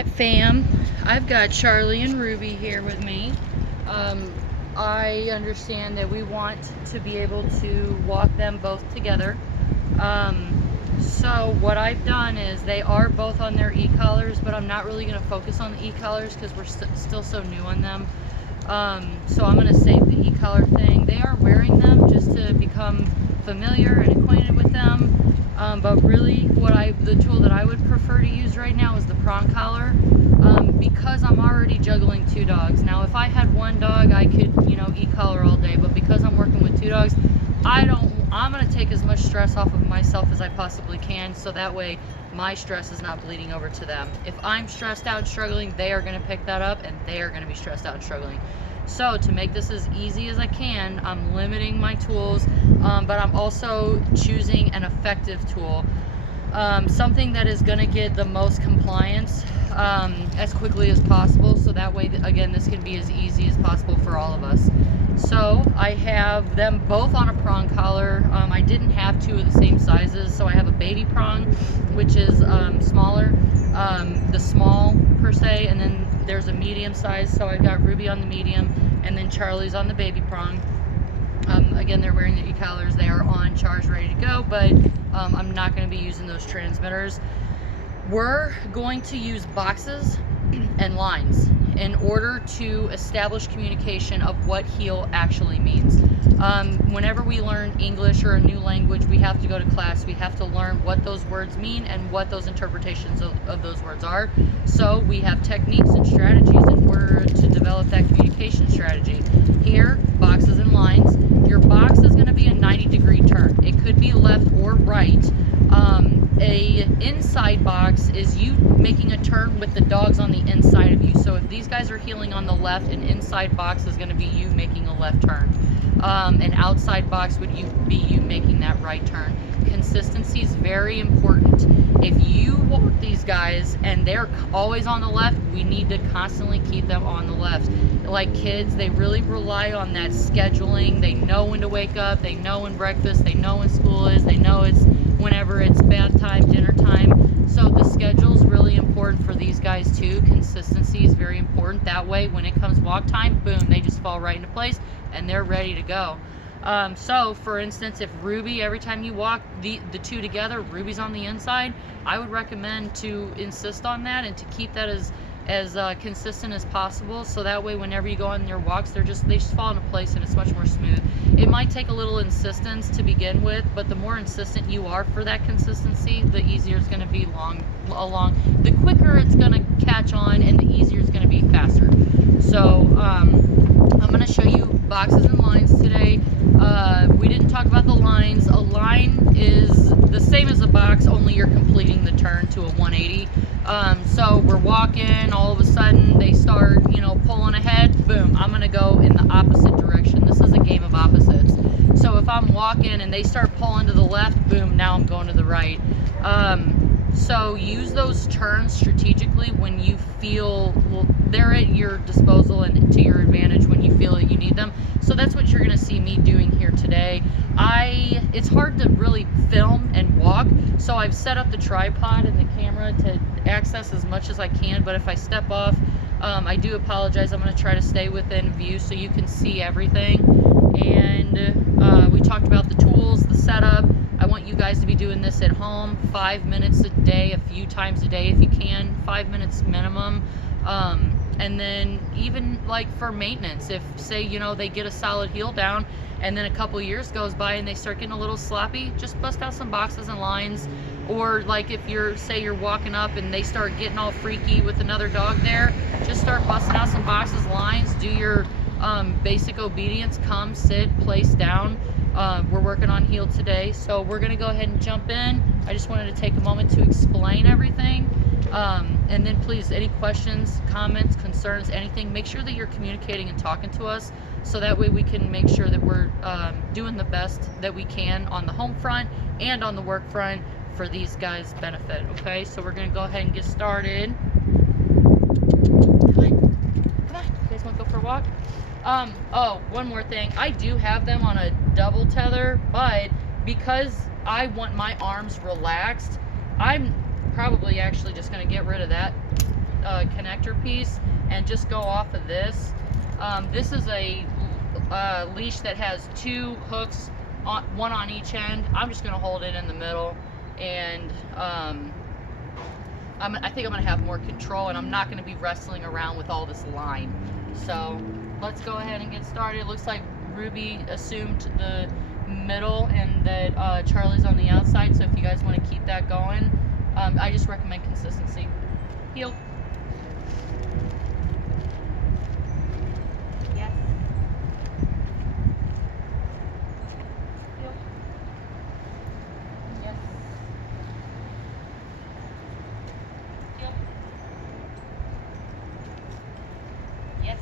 Alright fam, I've got Charlie and Ruby here with me. I understand that we want to be able to walk them both together. So what I've done is they are both on their e-collars, but I'm not really going to focus on the e-collars because we're still so new on them. So I'm going to save the e-collar thing. They are wearing them just to become familiar and acquainted with them. But really the tool that I would prefer to use right now is the prong collar, because I'm already juggling two dogs. Now if I had one dog I could, e-collar all day, but because I'm working with two dogs, I'm going to take as much stress off of myself as I possibly can, so that way my stress is not bleeding over to them. If I'm stressed out and struggling, they are going to pick that up and they are going to be stressed out and struggling. So to make this as easy as I can, I'm limiting my tools, but I'm also choosing an effective tool, something that is going to get the most compliance as quickly as possible, so that way, again, this can be as easy as possible for all of us. So I have them both on a prong collar. I didn't have two of the same sizes, so I have a baby prong, which is smaller, the small per se, and then there's a medium size, so I've got Ruby on the medium, and then Charlie's on the baby prong. Again, they're wearing the e-collars. They are on, charged, ready to go, but I'm not going to be using those transmitters. We're going to use boxes and lines in order to establish communication of what heel actually means. Whenever we learn English or a new language, we have to go to class. We have to learn what those words mean and what those interpretations of those words are. So we have techniques and strategies in order to develop that communication strategy. Here, boxes and lines. Your box is going to be a 90-degree turn. It could be left or right. A inside box is you making a turn with the dogs on the inside of you. So if these guys are heeling on the left, an inside box is going to be you making a left turn. An outside box would be you making that right turn. Consistency is very important. If you walk these guys and they're always on the left, we need to constantly keep them on the left. Like kids, they really rely on that scheduling. They know when to wake up, they know when breakfast, they know when school is, they know it's whenever it's bath time, dinner time. So the schedule is really important for these guys too. Consistency is very important. That way, when it comes walk time, boom, they just fall right into place and they're ready to go. So for instance, if Ruby, every time you walk the two together, Ruby's on the inside, I would recommend to insist on that and to keep that as consistent as possible, so that way whenever you go on your walks, they just fall into place and it's much more smooth. It might take a little insistence to begin with, but the more insistent you are for that consistency, the easier it's going to be the quicker it's going to catch on and the easier it's going to be faster. So I'm going to show you boxes and lines today. We didn't talk about the lines. A line is the same as a box, only you're completing the turn to a 180. So we're walking, all of a sudden they start, pulling ahead, boom, I'm going to go in the opposite direction. This is a game of opposites. So if I'm walking and they start pulling to the left, boom, now I'm going to the right. So use those turns strategically when you feel they're at your disposal and to your advantage when you feel that you need them. So that's what you're going to see me doing here today. It's hard to really film and walk, so I've set up the tripod and the camera to access as much as I can, but if I step off, I do apologize. I'm going to try to stay within view so you can see everything. And we talked about the tools, the setup. I want you guys to be doing this at home 5 minutes a day, a few times a day if you can, 5 minutes minimum. And then even like for maintenance, if say, they get a solid heel down and then a couple years goes by and they start getting a little sloppy, just bust out some boxes and lines. Or like if you're walking up and they start getting all freaky with another dog there, just start busting out some boxes, lines, do your basic obedience, come, sit, place down. We're working on heel today, so we're going to go ahead and jump in. I just wanted to take a moment to explain everything. And then please, any questions, comments, concerns, anything, make sure that you're communicating and talking to us, so that way we can make sure that we're doing the best that we can on the home front and on the work front for these guys' benefit. Okay, so we're going to go ahead and get started. Come on, you guys want to go for a walk? Oh, one more thing. I do have them on a double tether, but because I want my arms relaxed, I'm probably actually just going to get rid of that connector piece and just go off of this. This is a leash that has 2 hooks, one on each end. I'm just going to hold it in the middle, and I think I'm going to have more control, and I'm not going to be wrestling around with all this line. So let's go ahead and get started. It looks like Ruby assumed the middle and that Charlie's on the outside, so if you guys want to keep that going, I just recommend consistency. Heel. Yes. Heel. Yes. Heel. Yes.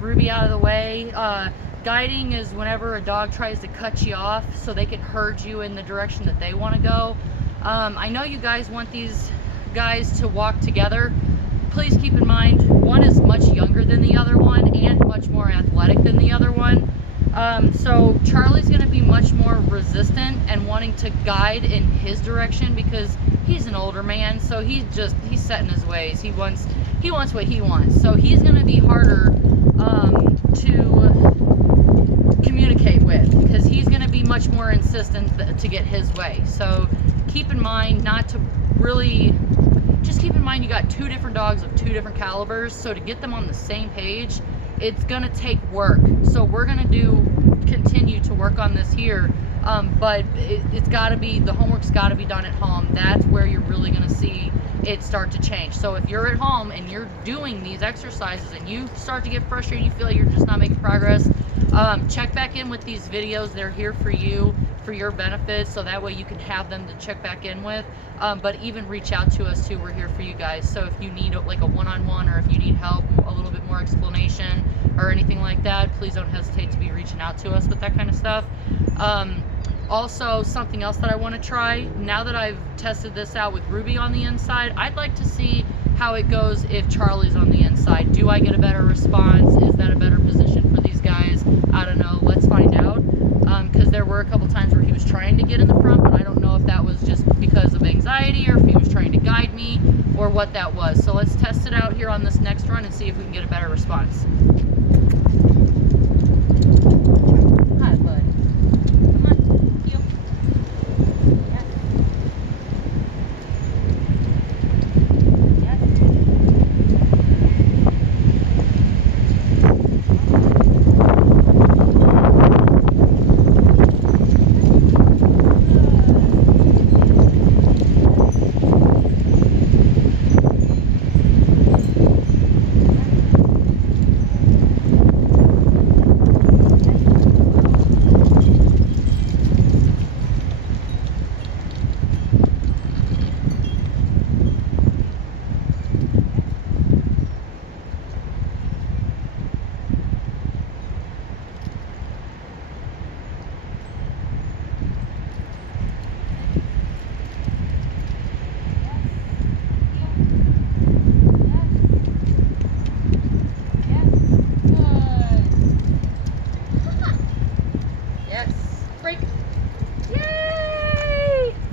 Ruby out of the way. Guiding is whenever a dog tries to cut you off so they can herd you in the direction that they want to go. I know you guys want these guys to walk together. Please keep in mind, one is much younger than the other one and much more athletic than the other one. So Charlie's going to be much more resistant and wanting to guide in his direction because he's an older man, so he's set in his ways. He wants what he wants. So he's going to be harder to communicate with because he's going to be much more insistent to get his way. So keep in mind just keep in mind you got two different dogs of two different calibers, so to get them on the same page, it's gonna take work. So we're gonna continue to work on this here, but it's gotta be, the homework's gotta be done at home. That's where you're really gonna see it start to change. So if you're at home and you're doing these exercises and you start to get frustrated, you feel like you're just not making progress, check back in with these videos. They're here for you, for your benefit, so that way you can have them to check back in with. But even reach out to us too. We're here for you guys. So if you need like a one-on-one or if you need help, a little bit more explanation, or anything like that, please don't hesitate to be reaching out to us with that kind of stuff. Also, something else that I want to try, now that I've tested this out with Ruby on the inside, I'd like to see how it goes if Charlie's on the inside. Do I get a better response? Is that a better position for these guys? I don't know. Let's find out. Because there were a couple times where he was trying to get in the front, but I don't know if that was just because of anxiety or if he was trying to guide me or what that was. So let's test it out here on this next run and see if we can get a better response. Hi, bud. Come on. Heel. Yes.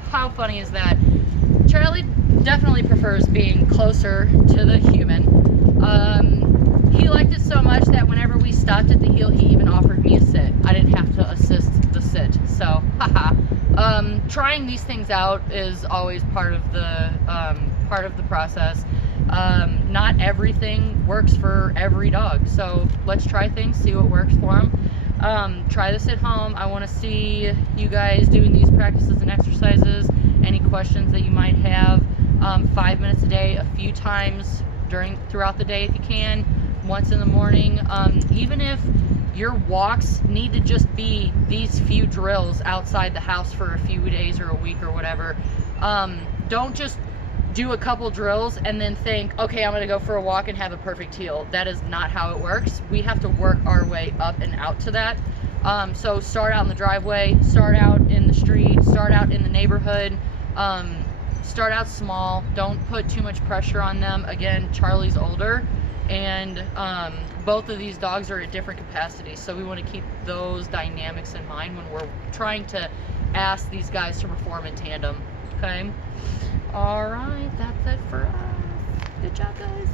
How funny is that? Charlie definitely prefers being closer to the human. He liked it so much that whenever we stopped at the heel, he even offered me a sit. I didn't have to assist the sit, so haha. Trying these things out is always part of the process. Not everything works for every dog, so let's try things, see what works for them. Try this at home. I want to see you guys doing these practices and exercises. Any questions that you might have, 5 minutes a day, a few times throughout the day if you can, once in the morning. Even if your walks need to just be these few drills outside the house for a few days or a week or whatever, don't just do a couple drills and then think, okay, I'm gonna go for a walk and have a perfect heel. That is not how it works. We have to work our way up and out to that. So start out in the driveway, start out in the street, start out in the neighborhood, start out small. Don't put too much pressure on them. Again, Charlie's older, and both of these dogs are at different capacities, so we want to keep those dynamics in mind when we're trying to ask these guys to perform in tandem. Okay? All right, that's it for us. Good job, guys.